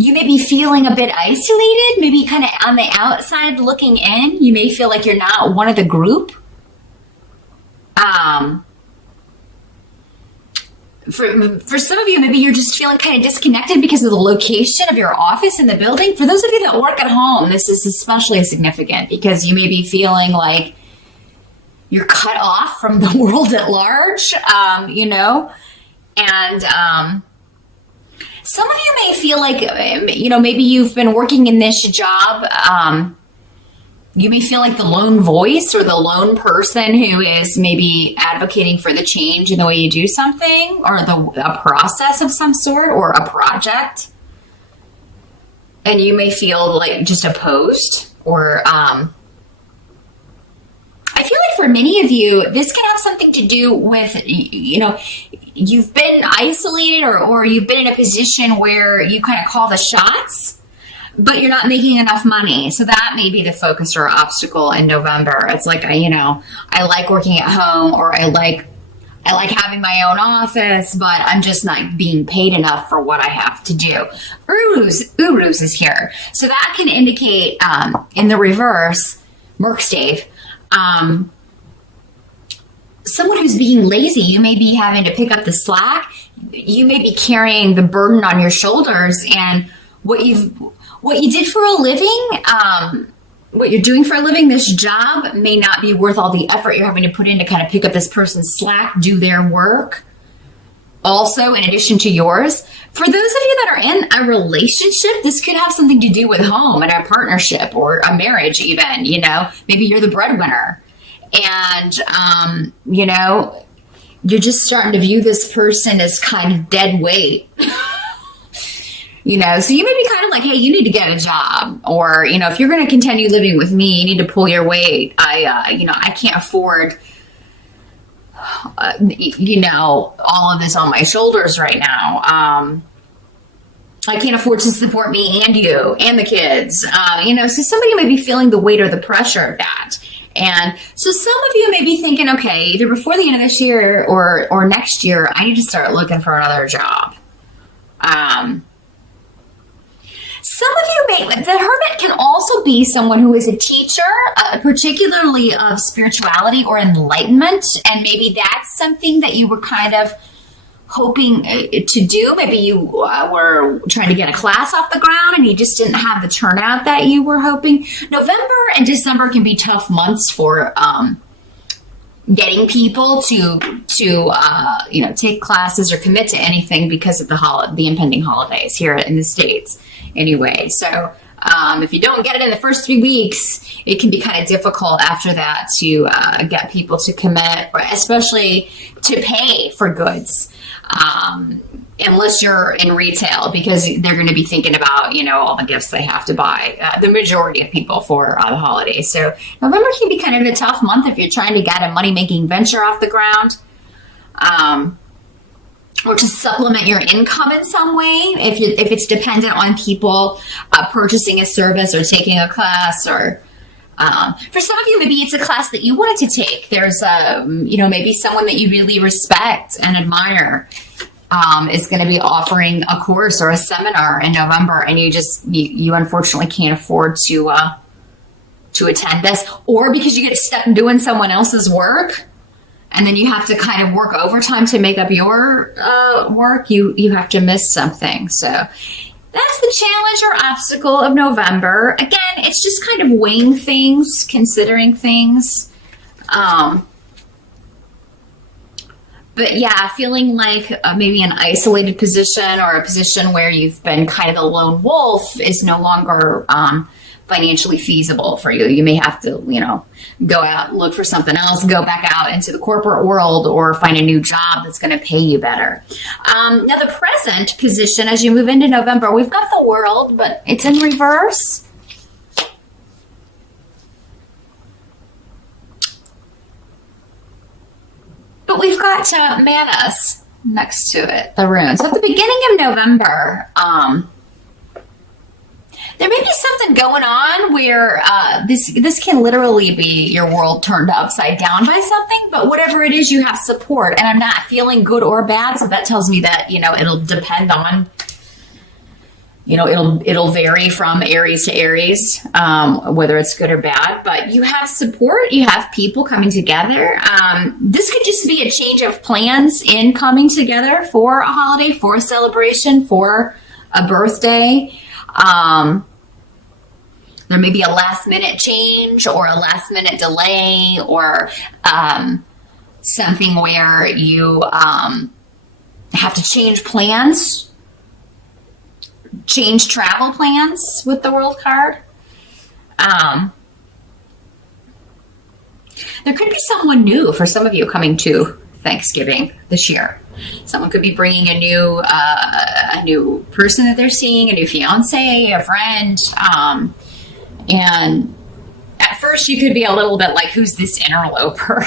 You may be feeling a bit isolated, maybe kind of on the outside looking in. You may feel like you're not one of the group. For some of you, maybe you're just feeling kind of disconnected because of the location of your office in the building. For those of you that work at home, this is especially significant because you may be feeling like you're cut off from the world at large, and some of you may feel like, maybe you've been working in this job. You may feel like the lone voice or the lone person who is maybe advocating for the change in the way you do something or a process of some sort or a project. And you may feel like just opposed or, I feel like for many of you, this can have something to do with, you've been isolated or you've been in a position where you kind of call the shots, but you're not making enough money. So that may be the focus or obstacle in November. It's like, I like working at home, or I like having my own office, but I'm just not being paid enough for what I have to do. Uruz is here. So that can indicate, in the reverse, Merkstave, someone who's being lazy. You may be having to pick up the slack. You may be carrying the burden on your shoulders, and what you did for a living, what you're doing for a living, this job may not be worth all the effort you're having to put in to kind of pick up this person's slack, do their work. Also, in addition to yours, for those of you that are in a relationship, this could have something to do with home and a partnership or a marriage even, maybe you're the breadwinner and, you're just starting to view this person as kind of dead weight. So you may be kind of like, hey, you need to get a job, or, if you're going to continue living with me, you need to pull your weight. I can't afford, all of this on my shoulders right now. I can't afford to support me and you and the kids. So somebody may be feeling the weight or the pressure of that. And so some of you may be thinking, okay, either before the end of this year or next year, I need to start looking for another job. Some of you the hermit can also be someone who is a teacher, particularly of spirituality or enlightenment. And maybe that's something that you were kind of hoping to do. Maybe you were trying to get a class off the ground and you just didn't have the turnout that you were hoping. November and December can be tough months for getting people to take classes or commit to anything because of the impending holidays here in the States. Anyway, so if you don't get it in the first 3 weeks, it can be kind of difficult after that to get people to commit, or especially to pay for goods, unless you're in retail, because they're going to be thinking about, all the gifts they have to buy, the majority of people for the holidays. So November can be kind of a tough month if you're trying to get a money-making venture off the ground. Or to supplement your income in some way, if it's dependent on people purchasing a service or taking a class, or for some of you, maybe it's a class that you wanted to take. There's maybe someone that you really respect and admire is going to be offering a course or a seminar in November, and you unfortunately can't afford to attend this, or because you get stuck doing someone else's work. And then you have to kind of work overtime to make up your work. You have to miss something. So that's the challenge or obstacle of November. Again, it's just kind of weighing things, considering things. But yeah, feeling like maybe an isolated position or a position where you've been kind of a lone wolf is no longer financially feasible for you. You may have to, go out, look for something else, go back out into the corporate world, or find a new job that's going to pay you better. Now, the present position as you move into November, we've got the World, but it's in reverse. But we've got Manas next to it, the rune. So at the beginning of November, there may be something going on where this can literally be your world turned upside down by something, but whatever it is, you have support. And I'm not feeling good or bad, so that tells me that, it'll depend on it'll vary from Aries to Aries, whether it's good or bad, but you have support, you have people coming together. This could just be a change of plans in coming together for a holiday, for a celebration, for a birthday. There may be a last minute change or a last minute delay, or something where you have to change plans. Change travel plans with the World card. There could be someone new for some of you coming to Thanksgiving this year. Someone could be bringing a new person that they're seeing, a new fiance, a friend. And at first you could be a little bit like, who's this interloper?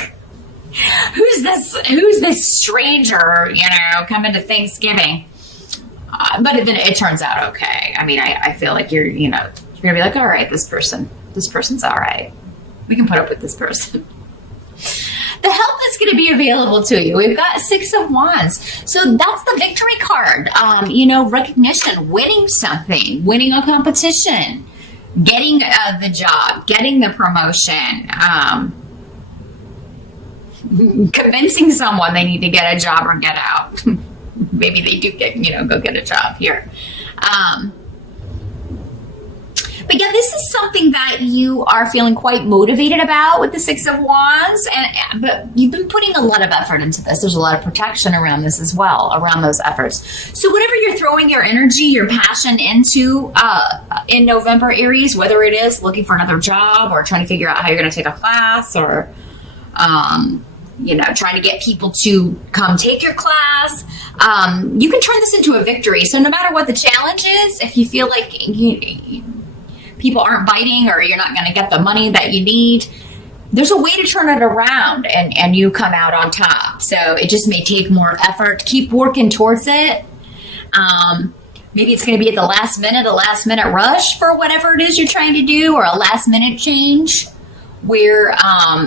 Who's this stranger, coming to Thanksgiving? But then it turns out okay. I mean, I feel like you're going to be like, all right, this person's all right. We can put up with this person. The help is going to be available to you. We've got 6 of Wands. So that's the victory card. Recognition, winning something, winning a competition, getting the job, getting the promotion, convincing someone they need to get a job or get out. Maybe they do go get a job here. But yeah, this is something that you are feeling quite motivated about with the 6 of Wands, but you've been putting a lot of effort into this. There's a lot of protection around this as well, around those efforts. So whatever you're throwing your energy, your passion into in November, Aries, whether it is looking for another job or trying to figure out how you're going to take a class, or trying to get people to come take your class, you can turn this into a victory. So no matter what the challenge is, if you feel like people aren't biting or you're not going to get the money that you need, there's a way to turn it around and you come out on top. So it just may take more effort. Keep working towards it. Maybe it's going to be at the last minute rush for whatever it is you're trying to do, or a last minute change where,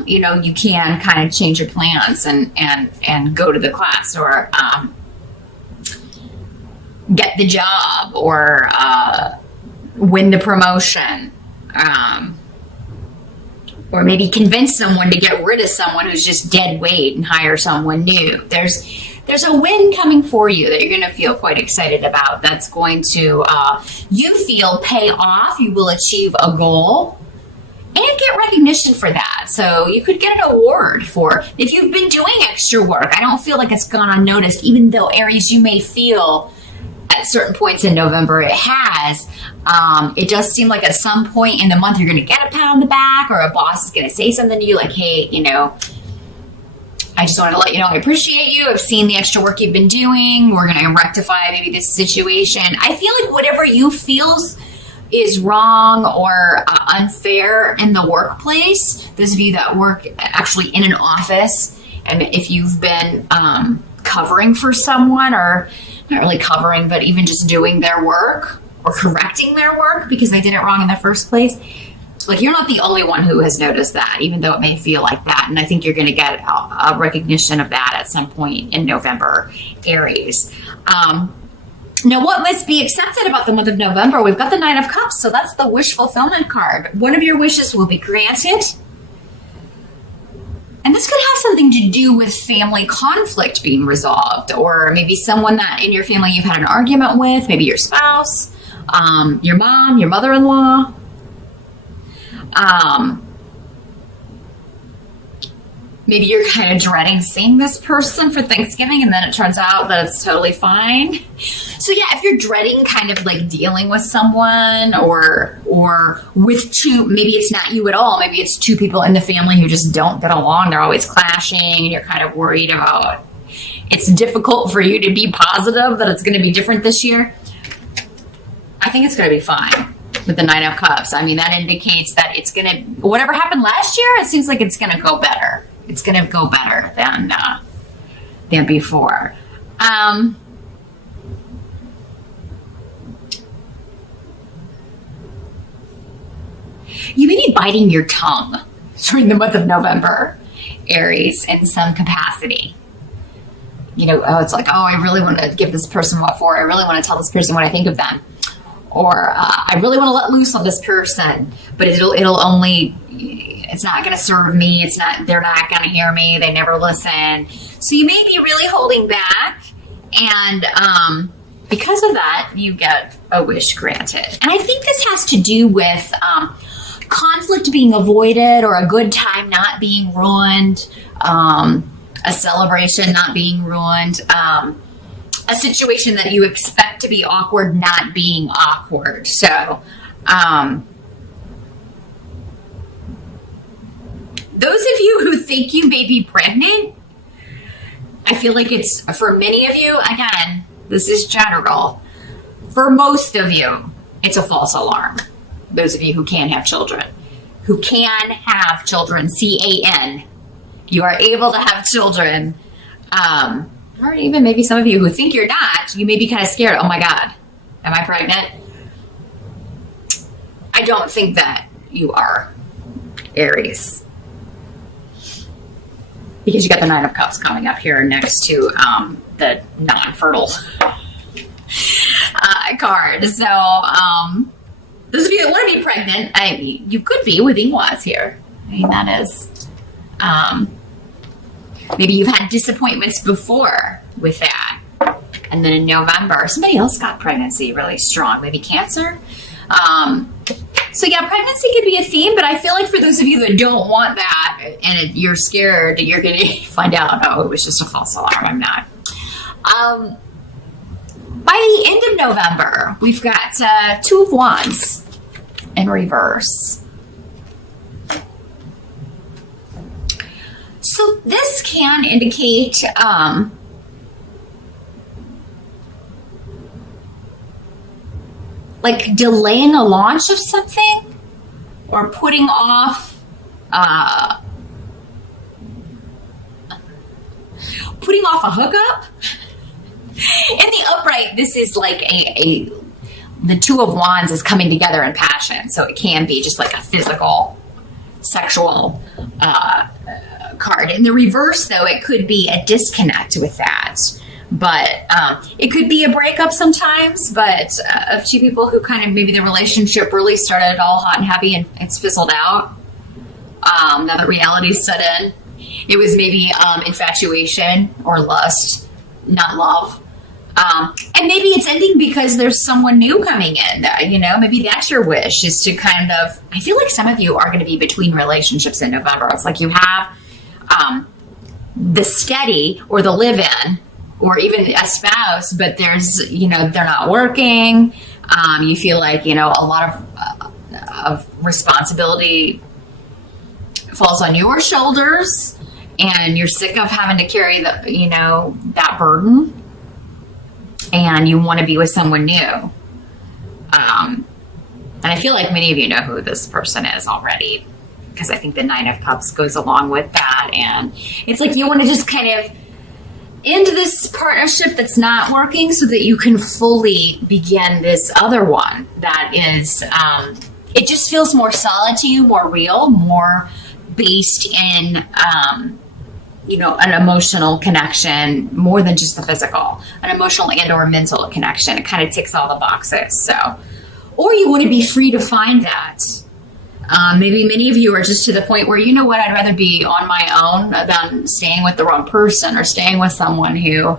you can kind of change your plans and go to the class, or get the job, or win the promotion, or maybe convince someone to get rid of someone who's just dead weight and hire someone new. There's a win coming for you that you're going to feel quite excited about. That's going to, you feel, pay off. You will achieve a goal and get recognition for that. So you could get an award for, if you've been doing extra work. I don't feel like it's gone unnoticed, even though, Aries, you may feel at certain points in November it has. It does seem like at some point in the month you're going to get a pat on the back, or a boss is going to say something to you like, hey, I just wanted to let you know I appreciate you. I've seen the extra work you've been doing. We're going to rectify maybe this situation. I feel like whatever you feel is wrong or unfair in the workplace, those of you that work actually in an office, and if you've been covering for someone, or not really covering, but even just doing their work or correcting their work because they did it wrong in the first place, like, you're not the only one who has noticed that, even though it may feel like that. And I think you're going to get a recognition of that at some point in November, Aries. Now, what must be accepted about the month of November? We've got the 9 of Cups, so that's the wish fulfillment card. One of your wishes will be granted. And this could have something to do with family conflict being resolved, or maybe someone that in your family you've had an argument with, maybe your spouse, your mom, your mother-in-law. Maybe you're kind of dreading seeing this person for Thanksgiving, and then it turns out that it's totally fine. So yeah, if you're dreading kind of like dealing with someone, or with two, maybe it's not you at all. Maybe it's two people in the family who just don't get along. They're always clashing, and you're kind of worried about, it's difficult for you to be positive that it's going to be different this year. I think it's going to be fine with the 9 of Cups. I mean, that indicates that it's going to, whatever happened last year, it seems like it's going to go better. It's going to go better than before. You may be biting your tongue during the month of November, Aries, in some capacity. It's like, oh, I really want to give this person what for. I really want to tell this person what I think of them. or I really want to let loose on this person, but it'll only, it's not going to serve me. They're not going to hear me. They never listen. So you may be really holding back, and because of that, you get a wish granted. And I think this has to do with conflict being avoided, or a good time not being ruined, a celebration not being ruined, a situation that you expect to be awkward not being awkward. So those of you who think you may be pregnant, I feel like it's, for many of you, again, this is general, for most of you, it's a false alarm. Those of you who can have children, CAN, you are able to have children, or even maybe some of you who think you're not, you may be kind of scared. Oh my God, am I pregnant? I don't think that you are, Aries, because you got the 9 of Cups coming up here next to the non-fertile card. So those of you that want to be pregnant, you could be with Ingwas here. I mean, that is, maybe you've had disappointments before with that. And then in November, somebody else got pregnancy really strong, maybe Cancer. So yeah, pregnancy could be a theme, but I feel like for those of you that don't want that and you're scared, you're going to find out, oh, it was just a false alarm. I'm not. By the end of November, we've got 2 of Wands in reverse. So this can indicate like delaying a launch of something, or putting off a hookup. In the upright, this is like the 2 of Wands is coming together in passion. So it can be just like a physical, sexual card. In the reverse, though, it could be a disconnect with that. But it could be a breakup sometimes, but of 2 people who kind of, maybe the relationship really started all hot and happy and it's fizzled out. Now that reality set in. It was maybe infatuation or lust, not love. And maybe it's ending because there's someone new coming in. Maybe that's your wish, is to kind of, I feel like some of you are going to be between relationships in November. It's like you have the steady or the live-in, or even a spouse, but there's, they're not working. You feel like, a lot of responsibility falls on your shoulders, and you're sick of having to carry that burden, and you want to be with someone new. And I feel like many of you know who this person is already, because I think the 9 of Cups goes along with that. And it's like you want to just kind of end this partnership that's not working so that you can fully begin this other one that is, it just feels more solid to you, more real, more based in, an emotional connection, more than just the physical, an emotional and or mental connection. It kind of ticks all the boxes. So, or you want to be free to find that. Maybe many of you are just to the point where, I'd rather be on my own than staying with the wrong person, or staying with someone who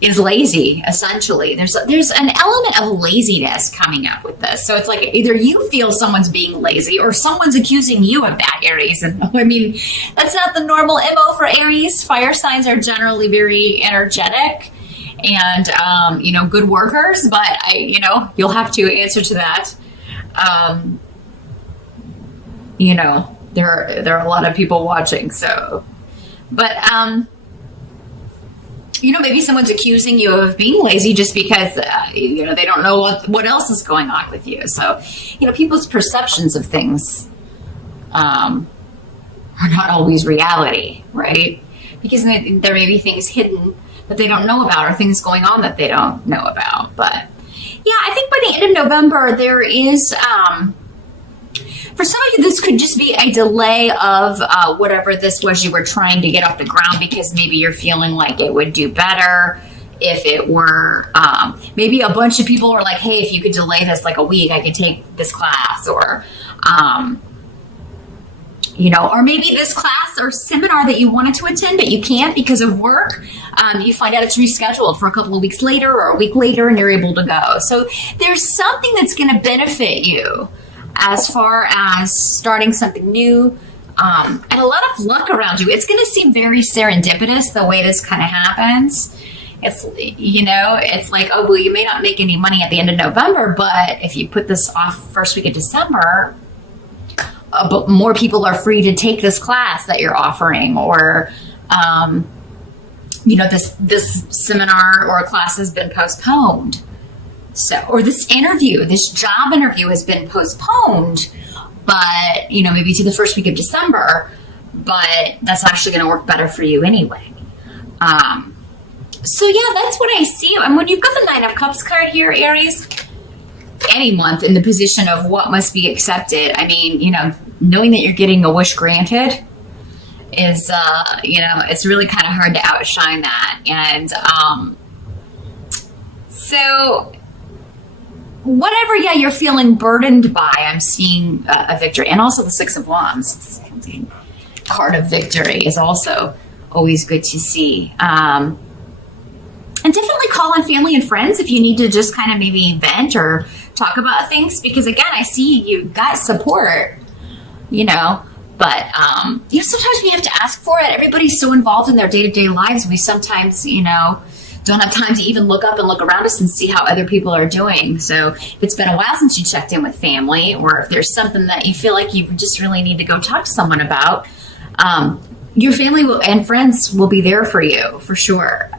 is lazy, essentially. There's an element of laziness coming up with this. So it's like either you feel someone's being lazy, or someone's accusing you of that, Aries. And I mean, that's not the normal MO for Aries. Fire signs are generally very energetic and, good workers, but you'll have to answer to that. There are a lot of people watching, so, but, maybe someone's accusing you of being lazy just because, they don't know what else is going on with you. So, people's perceptions of things, are not always reality, right? Because there may be things hidden that they don't know about, or things going on that they don't know about. But yeah, I think by the end of November, there is, for some of you, this could just be a delay of whatever this was you were trying to get off the ground, because maybe you're feeling like it would do better if it were maybe a bunch of people are like, hey, if you could delay this like a week, I could take this class, or or maybe this class or seminar that you wanted to attend, but you can't because of work. You find out it's rescheduled for a couple of weeks later or a week later, and you're able to go. So there's something that's going to benefit you as far as starting something new, and a lot of luck around you. It's going to seem very serendipitous the way this kind of happens. It's, it's like, oh, well, you may not make any money at the end of November, but if you put this off first week of December, but more people are free to take this class that you're offering, or, this seminar or class has been postponed. So, or this job interview has been postponed, but, maybe to the first week of December, but that's actually going to work better for you anyway. So yeah, that's what I see. And when you've got the Nine of Cups card here, Aries, any month in the position of what must be accepted, I mean, knowing that you're getting a wish granted is, it's really kind of hard to outshine that. And so whatever, you're feeling burdened by, I'm seeing a victory. And also the Six of Wands, card of victory, is also always good to see. And definitely call on family and friends if you need to just kind of maybe vent or talk about things, because again, I see you got support, but sometimes we have to ask for it. Everybody's so involved in their day-to-day lives. We sometimes, don't have time to even look up and look around us and see how other people are doing. So if it's been a while since you checked in with family, or if there's something that you feel like you just really need to go talk to someone about, your family and friends will be there for you for sure.